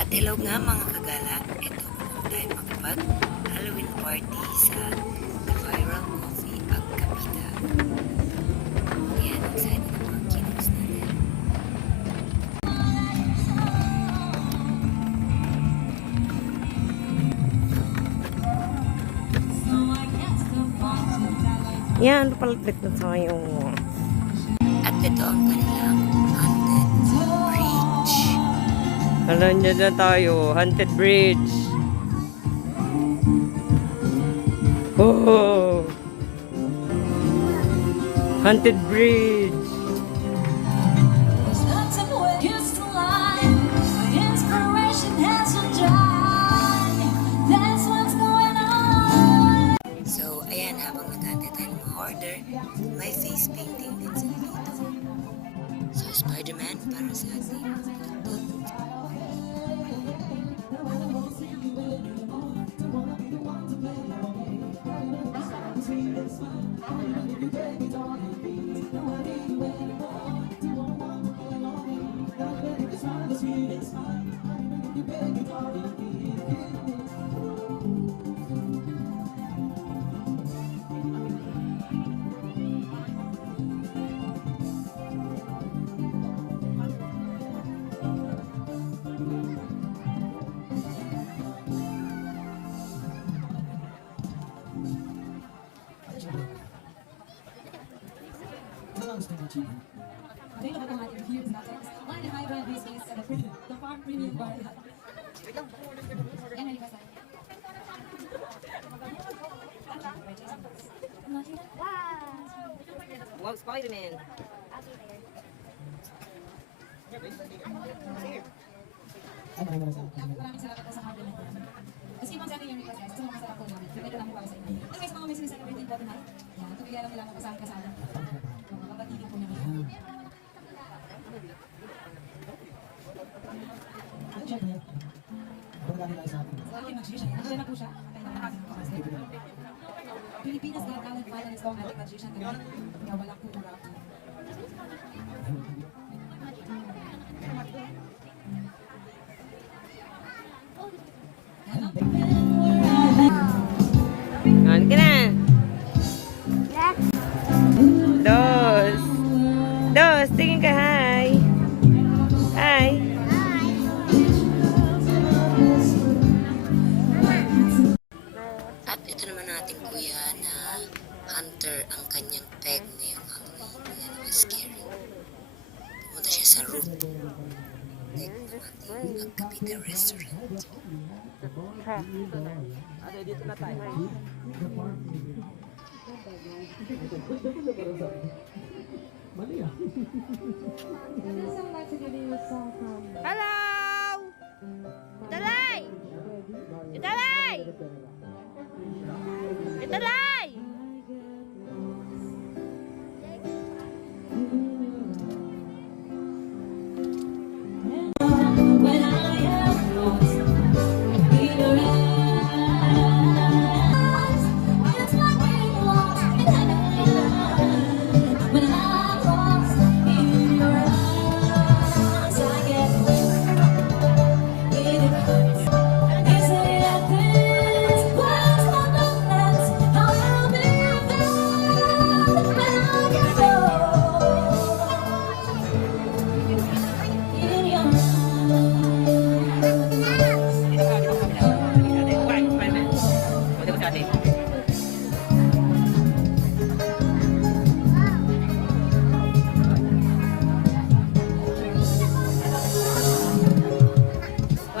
At hello nga mga kagala, ito tayo makipag-Halloween party sa Viral Coffee Agkapita. Ayan, excited na mga kinos natin. Yan, palit na tayo. At ito ang kanilang haunted bridge. Alam niyo na tayo, haunted bridge. Oh! Haunted bridge. So, ayan, habang nag-aantay tayo ng mga order, may face painting din sa dito. So, Spider-Man para sa ating pagtutut. Wow, Spider-Man! Maraming salamat po sa compliment po. Kasi kung sa akin yung request, gusto mo masarap po namin. Pero lang po para sa inyo. Anyways, mga may siniselebrate po tonight. Yan, tubigyan lang nila ako kasama kasama. Kapatidin po namin. So, okay, mag-share. Nandiyan na po siya. Kaya nakakasama po kasi. Pilipinas Got Talent finalist po ang ating magician tonight. Kaya walang kukurap. On ka na! Dos! Dos! Tingin ka, hi! Hi! At ito naman natin kuya na hunter ang kanyang peg ngayong Halloween. Yan ang scary. Pumunta siya sa roof. Peg ng ating Agkapita restaurant. Dito na tayo. Hello! Italay! Italay! Italay!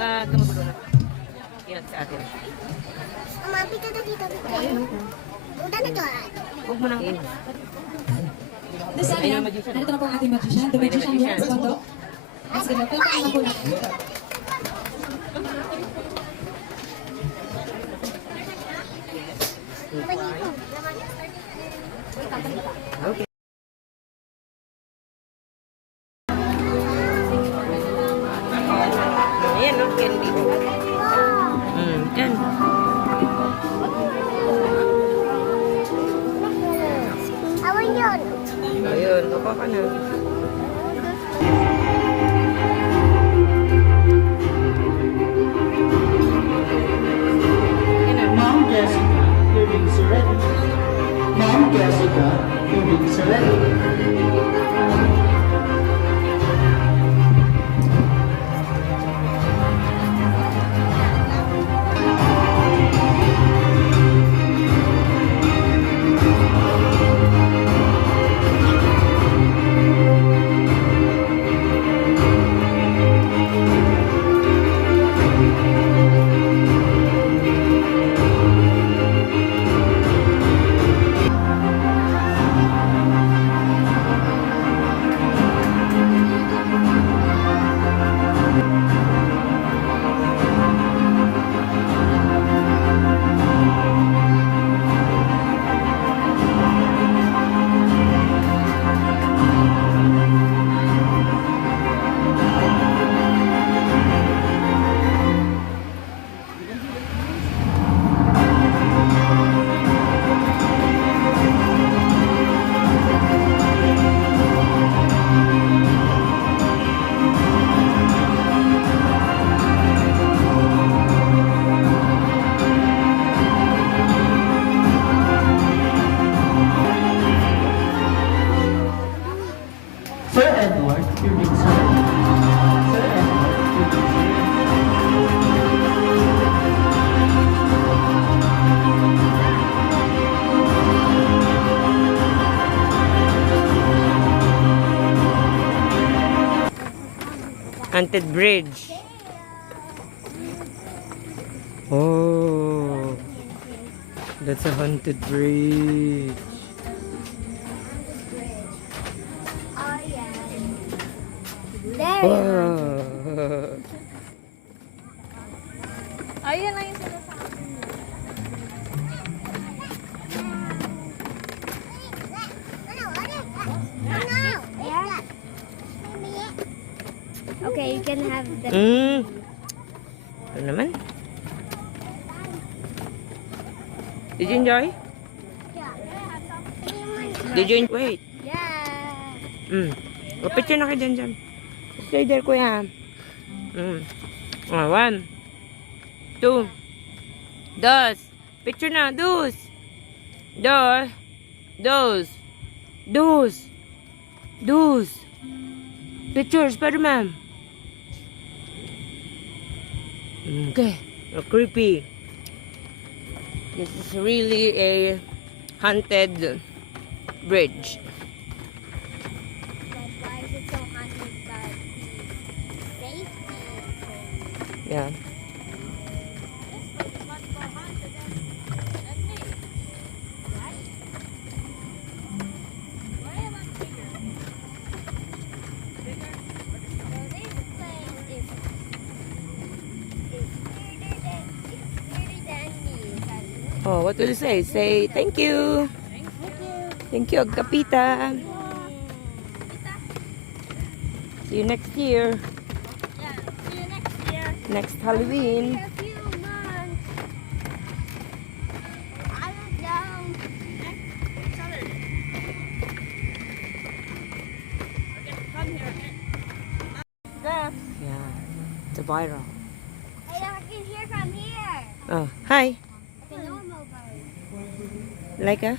Wag ka magulo na. Ingat sa atin. Mama, pita na dito. Punta na to. Huwag mo nang in. This time, narito na po ang ating magician. The magician here, Segundo. Sige, welcome na po natin. Okay. Ayan, no, candy. Dyan. Awan yun. Ayun, baba ka na. 1, tubig serenity. Sir Edward, tubig serenity. Sir Edward, tubig serenity. Haunted bridge. Oh, that's a haunted bridge. Oh, yeah. There. Wow. Ayun na yung sinasabi. Okay, you can have the. Ano naman? Did you enjoy? Did you enjoy? Wait. Yeah. Picture na kayo dyan. Stay there, kuya. 1, 2, dos. Picture na, dos. Dos. Picture, Spider-Man. Okay. Creepy. This is really a haunted bridge. Like, why is it so haunted? But safety. Yeah. So this place is weirder than me. Oh, what will you say? Say thank you. Thank you, Agkapita. See you next year. Yeah, see you next year. Next Halloween. A few months. I don't know. Next Saturday. We're gonna come here. Steph. Yeah. It's a viral. Hey, I can hear from here. Oh, hi. The normal bird. Like a?